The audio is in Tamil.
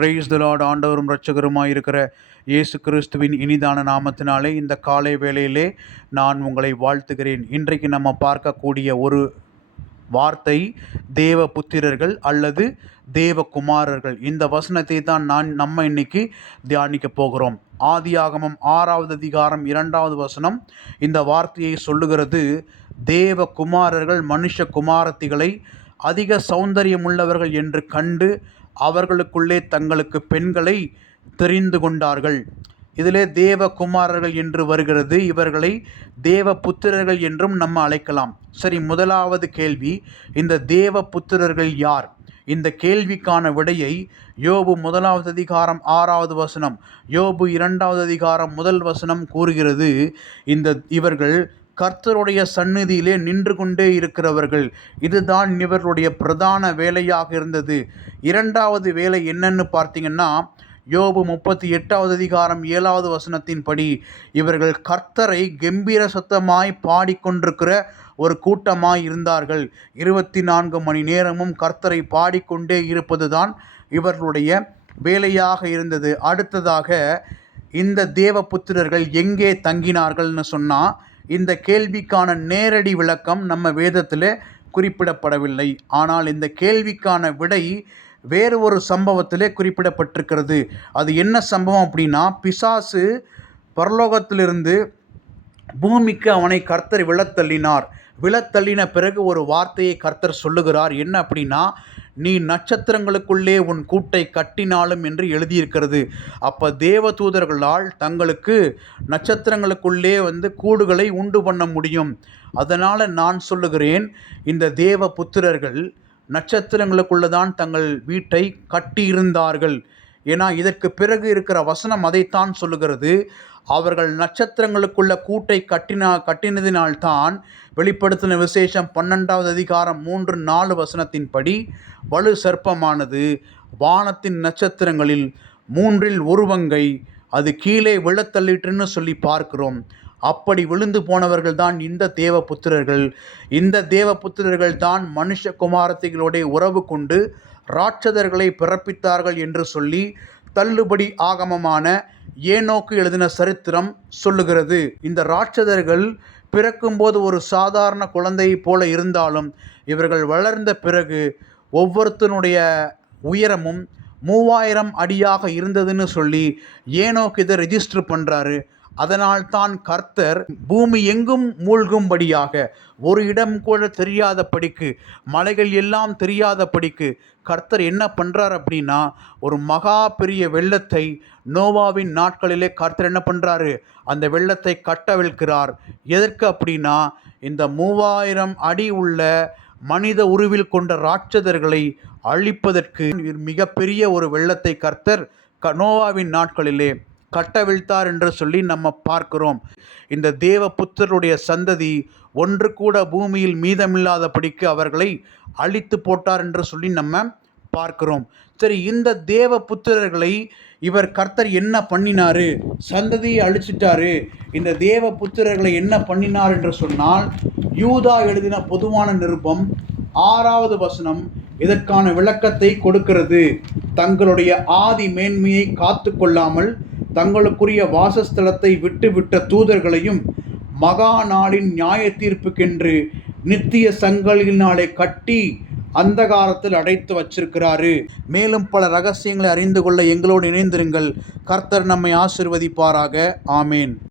பிரைஸ் த லார்ட் ஆண்டவரும் இரட்சகருமாய் இருக்கிற இயேசு கிறிஸ்துவின் இனிதான நாமத்தினாலே இந்த காலை வேளையிலே நான் உங்களை வாழ்த்துகிறேன். இன்றைக்கு நம்ம பார்க்கக்கூடிய ஒரு வார்த்தை தேவ புத்திரர்கள் அல்லது தேவகுமாரர்கள். இந்த வசனத்தை தான் நான் நம்ம இன்னைக்கு தியானிக்க போகிறோம். ஆதியாகமம் ஆறாவது அதிகாரம் இரண்டாவது வசனம் இந்த வார்த்தையை சொல்லுகிறது. தேவ குமாரர்கள் மனுஷ குமாரத்திகளை அதிக சௌந்தரியமுள்ளவர்கள் என்று கண்டு அவர்களுக்குள்ளே தங்களுக்கு பெண்களை தெரிந்து கொண்டார்கள். இதிலே தேவ குமாரர்கள் என்று வருகிறது. இவர்களை தேவ புத்திரர்கள் என்றும் நம்ம அழைக்கலாம். சரி முதலாவது கேள்வி இந்த தேவ புத்திரர்கள் யார்? இந்த கேள்விக்கான விடையை யோபு முதலாவது அதிகாரம் ஆறாவது வசனம் யோபு இரண்டாவது அதிகாரம் முதல் வசனம் கூறுகிறது. இந்த இவர்கள் கர்த்தருடைய சந்நிதியிலே நின்று கொண்டே இருக்கிறவர்கள். இதுதான் இவர்களுடைய பிரதான வேலையாக இருந்தது. இரண்டாவது வேலை என்னன்னு பார்த்தீங்கன்னா யோபு முப்பத்தி எட்டாவது அதிகாரம் ஏழாவது வசனத்தின்படி இவர்கள் கர்த்தரை கம்பீர சத்தமாய் பாடிக்கொண்டிருக்கிற ஒரு கூட்டமாய் இருந்தார்கள். இருபத்தி நான்கு மணி நேரமும் கர்த்தரை பாடிக்கொண்டே இருப்பது தான் இவர்களுடைய வேலையாக இருந்தது. அடுத்ததாக இந்த தேவ புத்திரர்கள் எங்கே தங்கினார்கள்னு சொன்னால் இந்த கேள்விக்கான நேரடி விளக்கம் நம்ம வேதத்தில் குறிப்பிடப்படவில்லை. ஆனால் இந்த கேள்விக்கான விடை வேறு ஒரு சம்பவத்திலே குறிப்பிடப்பட்டிருக்கிறது. அது என்ன சம்பவம் அப்படின்னா பிசாசு பரலோகத்திலிருந்து பூமிக்கு அவனை கர்த்தர் விழத்தள்ளினார். விழத்தள்ளின பிறகு ஒரு வார்த்தையை கர்த்தர் சொல்லுகிறார். என்ன அப்படின்னா நீ நட்சத்திரங்களுக்குள்ளே உன் கூட்டை கட்டினாலும் என்று எழுதியிருக்கிறது. அப்போ தேவ தூதர்களால் தங்களுக்கு நட்சத்திரங்களுக்குள்ளே வந்து கூடுகளை உண்டு பண்ண முடியும். அதனால் நான் சொல்லுகிறேன் இந்த தேவ புத்திரர்கள் நட்சத்திரங்களுக்குள்ளே தான் தங்கள் வீட்டை கட்டியிருந்தார்கள். ஏன்னா இதற்கு பிறகு இருக்கிற வசனம் அதைத்தான் சொல்லுகிறது. அவர்கள் நட்சத்திரங்களுக்குள்ள கூட்டை கட்டினா கட்டினதினால்தான் வெளிப்படுத்தின விசேஷம் பன்னெண்டாவது அதிகாரம் மூன்று நாலு வசனத்தின்படி வலு சர்ப்பமானது. வானத்தின் நட்சத்திரங்களில் மூன்றில் ஒரு பங்கை அது கீழே விழத்தள்ளிட்டுன்னு சொல்லி பார்க்கிறோம். அப்படி விழுந்து போனவர்கள் தான் இந்த தேவ புத்திரர்கள் இந்த தேவ புத்திரர்கள் தான் மனுஷ குமாரத்திகளுடைய உறவு கொண்டு ராட்சதர்களை பிறப்பித்தார்கள் என்று சொல்லி தள்ளுபடி ஆகமமான ஏனோக்கு எழுதின சரித்திரம் சொல்லுகிறது. இந்த ராட்சதர்கள் பிறக்கும்போது ஒரு சாதாரண குழந்தையை போல இருந்தாலும் இவர்கள் வளர்ந்த பிறகு ஒவ்வொருத்தனுடைய உயரமும் மூவாயிரம் அடியாக இருந்ததுன்னு சொல்லி ஏனோக்கு இதை ரெஜிஸ்டர் பண்ணுறாரு அதனால் தான் கர்த்தர் பூமி எங்கும் மூழ்கும்படியாக ஒரு இடம் கூட தெரியாத படிக்கு மலைகள் எல்லாம் தெரியாத படிக்கு கர்த்தர் என்ன பண்ணுறார் அப்படின்னா ஒரு மகா பெரிய வெள்ளத்தை நோவாவின் நாட்களிலே கர்த்தர் என்ன பண்ணுறாரு அந்த வெள்ளத்தை கட்டவிழ்கிறார் எதற்கு அப்படின்னா இந்த மூவாயிரம் அடி உள்ள மனித உருவில் கொண்ட ராட்சதர்களை அழிப்பதற்கு மிகப்பெரிய ஒரு வெள்ளத்தை கர்த்தர் நோவாவின் நாட்களிலே கட்டவிழ்த்தார் என்று சொல்லி நம்ம பார்க்கிறோம். இந்த தேவ புத்தருடைய சந்ததி ஒன்று கூட பூமியில் மீதமில்லாதபடிக்கு அவர்களை அழித்து போட்டார் என்று சொல்லி நம்ம பார்க்கிறோம். சரி இந்த தேவ புத்திரர்களை இவர் கர்த்தர் என்ன பண்ணினாரு? சந்ததியை அழிச்சிட்டாரு. இந்த தேவ புத்திரர்களை என்ன பண்ணினார் என்று சொன்னால் யூதா எழுதின பொதுவான நிருபம் ஆறாவது வசனம் இதற்கான விளக்கத்தை கொடுக்கிறது. தங்களுடைய ஆதி மேன்மையை காத்து கொள்ளாமல் தங்களுக்குரிய வாசஸ்தலத்தை விட்டுவிட்ட தூதர்களையும் மகா நாளின் நியாய தீர்ப்புக்கென்று நித்திய சங்கலினாலே கட்டி அந்தகாரத்தில் அடைத்து வச்சிருக்கிறாரு. மேலும் பல ரகசியங்களை அறிந்து கொள்ள எங்களோடு இணைந்திருங்கள். கர்த்தர் நம்மை ஆசிர்வதிப்பாராக. ஆமேன்.